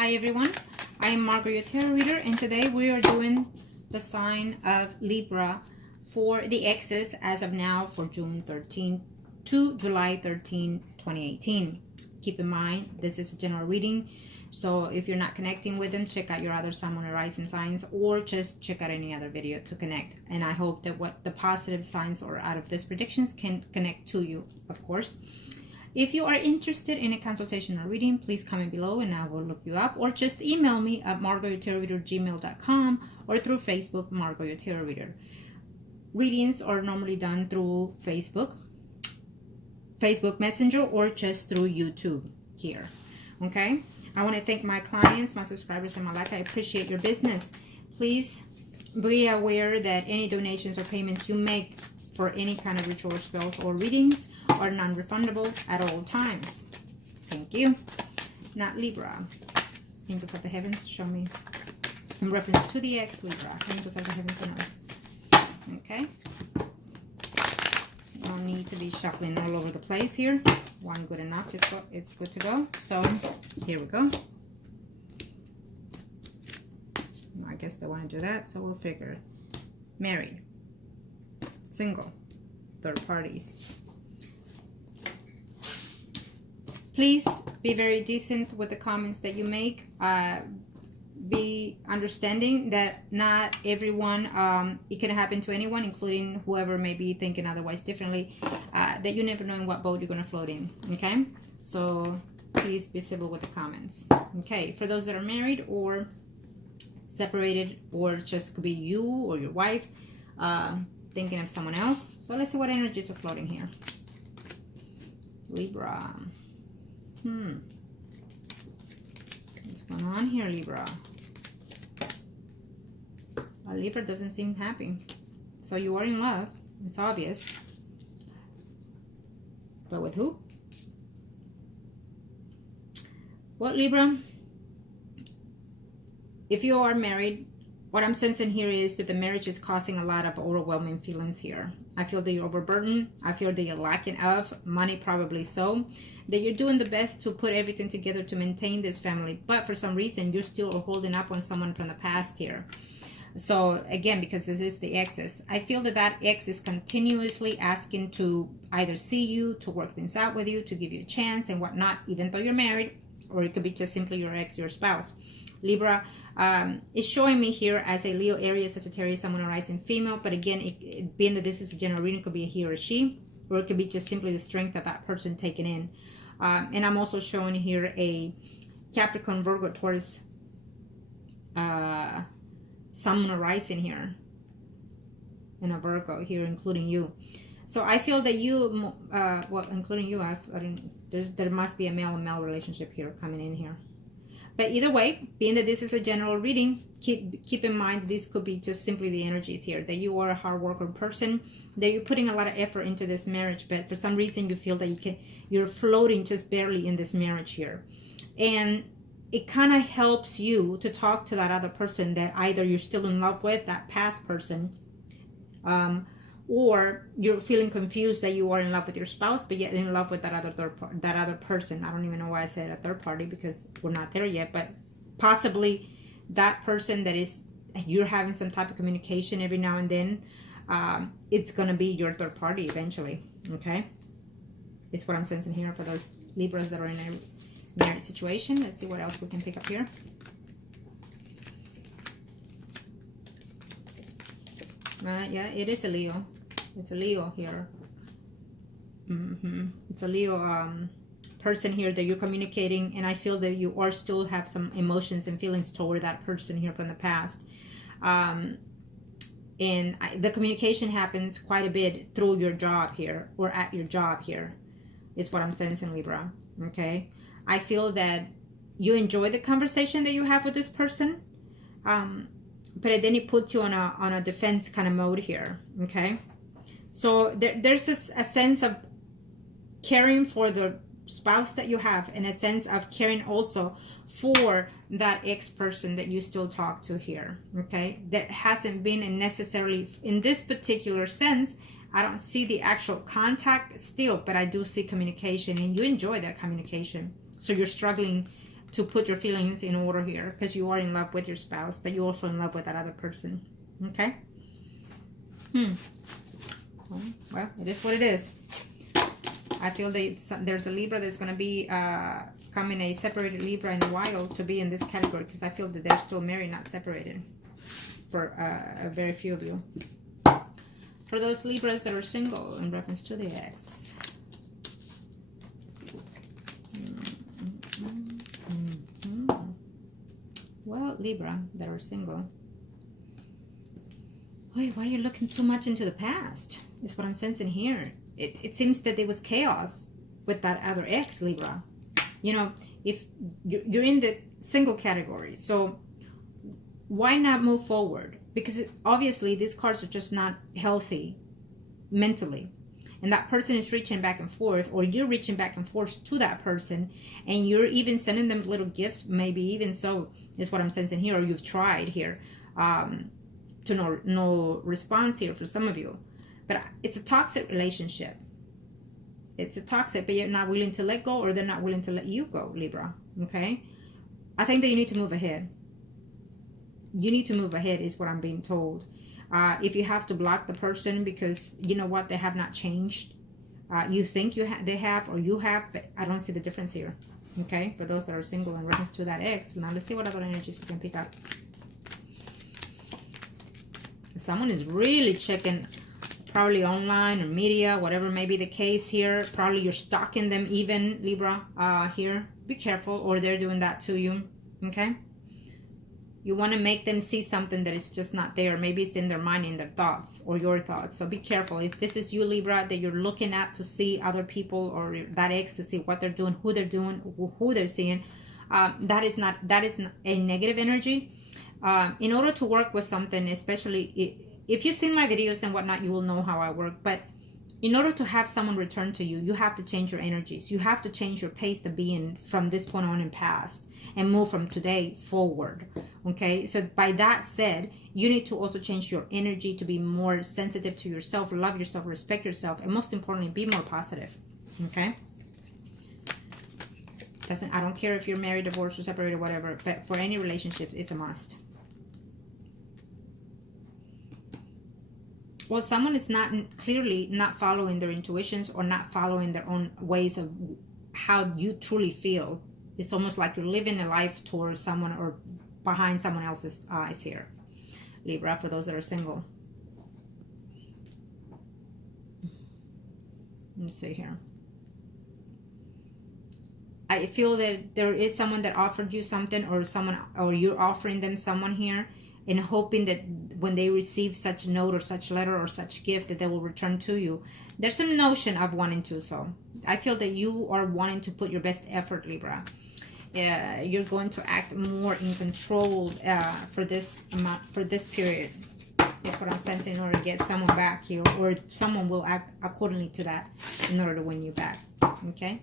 Hi everyone, I am Margot, your tarot reader, and today we are doing the sign of Libra for the X's as of now for June 13 to July 13, 2018. Keep in mind, this is a general reading, so if you're not connecting with them, check out your other Sun, Moon, and Rising signs, or just check out any other video to connect. And I hope that what the positive signs or out of these predictions can connect to you, of course. If you are interested in a consultation or reading, please comment below and I will look you up, or just email me at margouttarotreader@gmail.com or through Facebook, Margot your Tarot Reader. Readings are normally done through Facebook Messenger, or just through YouTube here. Okay? I want to thank my clients, my subscribers, and my life. I appreciate your business. Please be aware that any donations or payments you make for any kind of ritual spells or readings are non-refundable at all times. Thank you. Not Libra. Angels of the heavens, show me in reference to the X Libra. Angels of the heavens and earth. Okay. No need to be shuffling all over the place here. One good enough. It's good to go. So here we go. I guess they want to do that, so we'll figure. Married, single, third parties. Please be very decent with the comments that you make. Be understanding that not everyone, it can happen to anyone, including whoever may be thinking otherwise differently, that you never know in what boat you're going to float in. Okay, so please be civil with the comments. Okay, for those that are married or separated, or just could be you or your wife thinking of someone else. So let's see what energies are floating here. Libra. What's going on here, Libra? Well, Libra doesn't seem happy. So you are in love. It's obvious. But with who? Well, Libra, if you are married, what I'm sensing here is that the marriage is causing a lot of overwhelming feelings here. I feel that you're overburdened. I feel that you're lacking of money, probably so. That you're doing the best to put everything together to maintain this family. But for some reason, you're still holding up on someone from the past here. So again, because this is the exes, I feel that that ex is continuously asking to either see you, to work things out with you, to give you a chance and whatnot, even though you're married, or it could be just simply your ex, your spouse. Libra is showing me here as a Leo, Aries, Sagittarius, Sun, Moon, and Rising female. But again, it being that this is a general reading, could be a he or a she, or it could be just simply the strength of that person taken in. And I'm also showing here a Capricorn, Virgo, Taurus, Sun, Moon, Rising here, and a Virgo here, including you. So I feel that you, well, including you, there must be a male and male relationship here coming in here. But either way, being that this is a general reading, keep in mind this could be just simply the energies here, that you are a hard worker person, that you're putting a lot of effort into this marriage, but for some reason you feel that you're floating just barely in this marriage here. And it kind of helps you to talk to that other person that either you're still in love with, that past person, or you're feeling confused that you are in love with your spouse, but yet in love with that other person. I don't even know why I said a third party, because we're not there yet, but possibly that person that is, you're having some type of communication every now and then, it's going to be your third party eventually. Okay, it's what I'm sensing here for those Libras that are in a married situation. Let's see what else we can pick up here. Yeah, it is a Leo. It's a Leo here. It's a Leo person here that you're communicating, and I feel that you are still have some emotions and feelings toward that person here from the past. And the communication happens quite a bit through your job here, or at your job here, is what I'm sensing, Libra. Okay, I feel that you enjoy the conversation that you have with this person, but then it puts you on a defense kind of mode here. Okay, so there's a sense of caring for the spouse that you have, and a sense of caring also for that ex-person that you still talk to here. Okay, that hasn't been necessarily in this particular sense. I don't see the actual contact still, but I do see communication, and you enjoy that communication. So you're struggling to put your feelings in order here, because you are in love with your spouse, but you're also in love with that other person. Okay? Well, it is what it is. I feel that there's a Libra that's going to be coming, a separated Libra in a while, to be in this category, because I feel that they're still married, not separated, for a very few of you. For those Libras that are single in reference to the ex. Well, Libra that are single. Wait, why are you looking too much into the past? Is what I'm sensing here. It seems that there was chaos with that other ex, Libra. You know, if you're in the single category, so why not move forward? Because obviously these cards are just not healthy mentally. And that person is reaching back and forth, or you're reaching back and forth to that person, and you're even sending them little gifts, maybe even so, is what I'm sensing here, or you've tried here, to no response here for some of you. But it's a toxic relationship. It's a toxic, but you're not willing to let go, or they're not willing to let you go, Libra. Okay? I think that you need to move ahead. You need to move ahead is what I'm being told. If you have to block the person because you know what, they have not changed. You think they have, or you have, but I don't see the difference here. Okay? For those that are single in reference to that ex. Now let's see what other energies we can pick up. Someone is really checking, probably online or media, whatever may be the case here. Probably you're stalking them even, Libra, here. Be careful, or they're doing that to you. Okay? You want to make them see something that is just not there. Maybe it's in their mind, in their thoughts, or your thoughts. So be careful. If this is you, Libra, that you're looking at to see other people, or that ex, to see what they're doing, who they're doing, who they're seeing, that is not a negative energy. In order to work with something, especially if you've seen my videos and whatnot, you will know how I work. But in order to have someone return to you, you have to change your energies. You have to change your pace of being from this point on in past, and move from today forward. Okay, so by that said, you need to also change your energy to be more sensitive to yourself, love yourself, respect yourself, and most importantly, be more positive. Okay? I don't care if you're married, divorced, or separated, whatever, but for any relationship, it's a must. Well, someone is clearly not following their intuitions, or not following their own ways of how you truly feel. It's almost like you're living a life towards someone, or behind someone else's eyes here, Libra, for those that are single. Let's see here. I feel that there is someone that offered you something, or you're offering them someone here, and hoping that when they receive such note, or such letter, or such gift, that they will return to you. There's some notion of wanting to. So I feel that you are wanting to put your best effort, Libra. You're going to act more in control for this period. That's what I'm sensing, in order to get someone back here, or someone will act accordingly to that in order to win you back. Okay?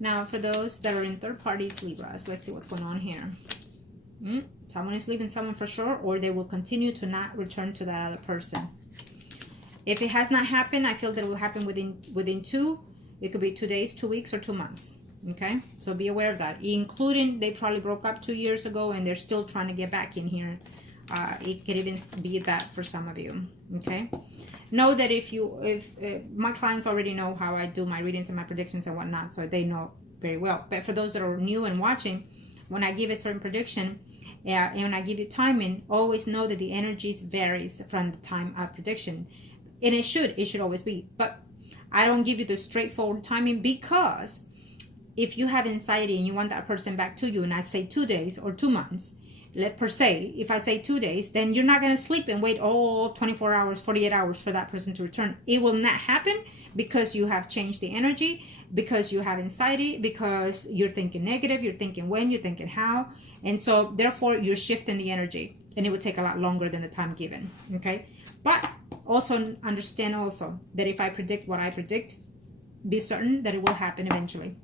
Now, for those that are in third parties, Libras, let's see what's going on here. Someone is leaving someone for sure, or they will continue to not return to that other person. If it has not happened, I feel that it will happen within it could be 2 days, 2 weeks, or 2 months. Okay, so be aware of that, including they probably broke up 2 years ago and they're still trying to get back in here. It could even be that for some of you. Okay, know that if my clients already know how I do my readings and my predictions and whatnot, so they know very well. But for those that are new and watching, when I give a certain prediction, and when I give you timing, always know that the energies varies from the time of prediction, and it should always be. But I don't give you the straightforward timing, because if you have anxiety and you want that person back to you, and I say 2 days or 2 months, per se, if I say 2 days, then you're not going to sleep and wait all 24 hours, 48 hours for that person to return. It will not happen, because you have changed the energy, because you have anxiety, because you're thinking negative, you're thinking when, you're thinking how. And so therefore you're shifting the energy, and it will take a lot longer than the time given. Okay. But also understand also that if I predict what I predict, be certain that it will happen eventually.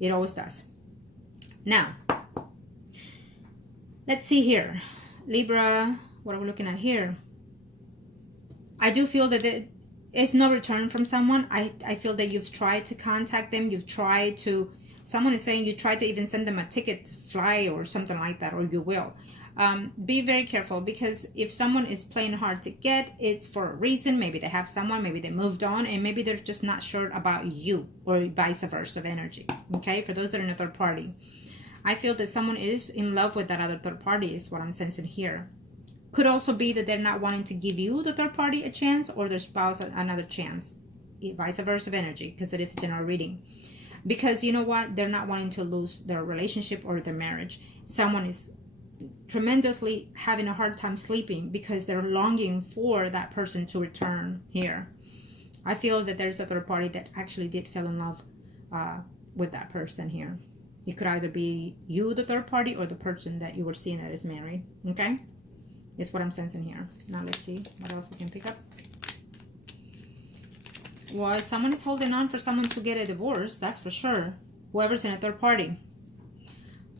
It always does. Now, let's see here. Libra, what are we looking at here? I do feel that there is no return from someone. I feel that you've tried to contact them. You've tried to Someone is saying you try to even send them a ticket to fly or something like that, or you will. Be very careful, because if someone is playing hard to get, it's for a reason. Maybe they have someone, maybe they moved on, and maybe they're just not sure about you, or vice versa of energy. Okay, for those that are in a third party, I feel that someone is in love with that other third party is what I'm sensing here. Could also be that they're not wanting to give you, the third party, a chance, or their spouse another chance, vice versa of energy, because it is a general reading. Because you know what, they're not wanting to lose their relationship or their marriage. Someone is tremendously having a hard time sleeping because they're longing for that person to return here. I feel that there's a third party that actually did fall in love with that person here. It could either be you, the third party, or the person that you were seeing that is married. Okay, it's what I'm sensing here. Now let's see what else we can pick up. Well, someone is holding on for someone to get a divorce, that's for sure. Whoever's in a third party,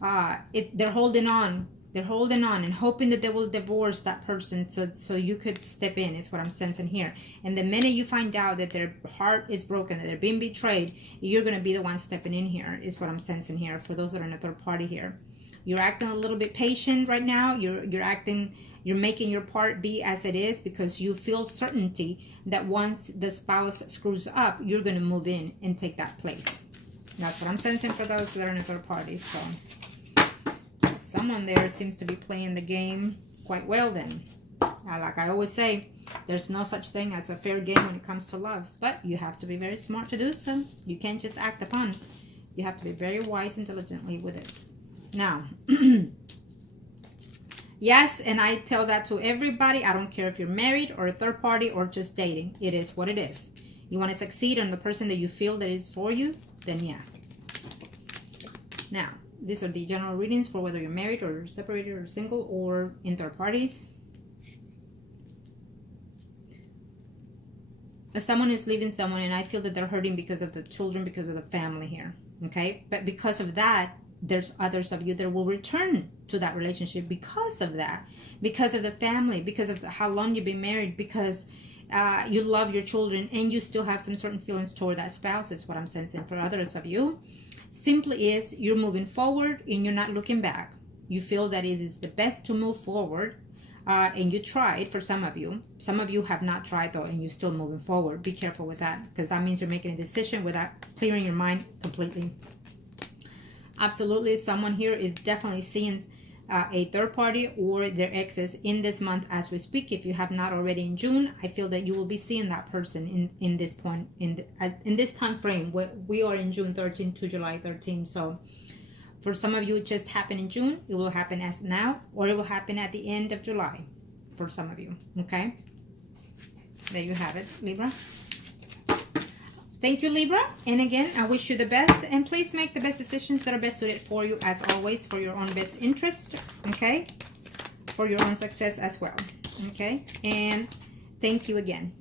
they're holding on. They're holding on and hoping that they will divorce that person so you could step in, is what I'm sensing here. And the minute you find out that their heart is broken, that they're being betrayed, you're going to be the one stepping in here, is what I'm sensing here for those that are in a third party here. You're acting a little bit patient right now. You're making your part be as it is, because you feel certainty that once the spouse screws up, you're going to move in and take that place. That's what I'm sensing for those that are in a third party. So someone there seems to be playing the game quite well then. Like I always say, there's no such thing as a fair game when it comes to love. But you have to be very smart to do so. You can't just act upon. You have to be very wise and diligently with it. Now, yes, and I tell that to everybody. I don't care if you're married or a third party or just dating. It is what it is. You want to succeed on the person that you feel that is for you, then yeah. Now, these are the general readings for whether you're married or separated or single or in third parties. Someone is leaving someone, and I feel that they're hurting because of the children, because of the family here. Okay? But because of that, there's others of you that will return to that relationship because of that. Because of the family, because of how long you've been married, because you love your children and you still have some certain feelings toward that spouse, is what I'm sensing for others of you. Simply is you're moving forward and you're not looking back. You feel that it is the best to move forward, and you tried for some of you. Some of you have not tried though, and you're still moving forward. Be careful with that, because that means you're making a decision without clearing your mind completely. Absolutely, someone here is definitely seeing a third party or their exes in this month as we speak. If you have not already in June, I feel that you will be seeing that person in this point, in this time frame. We are in June 13 to July 13. So for some of you, it just happened in June. It will happen as now, or it will happen at the end of July for some of you. Okay, there you have it, Libra. Thank you, Libra. And again, I wish you the best. And please make the best decisions that are best suited for you, as always, for your own best interest. Okay? For your own success as well. Okay? And thank you again.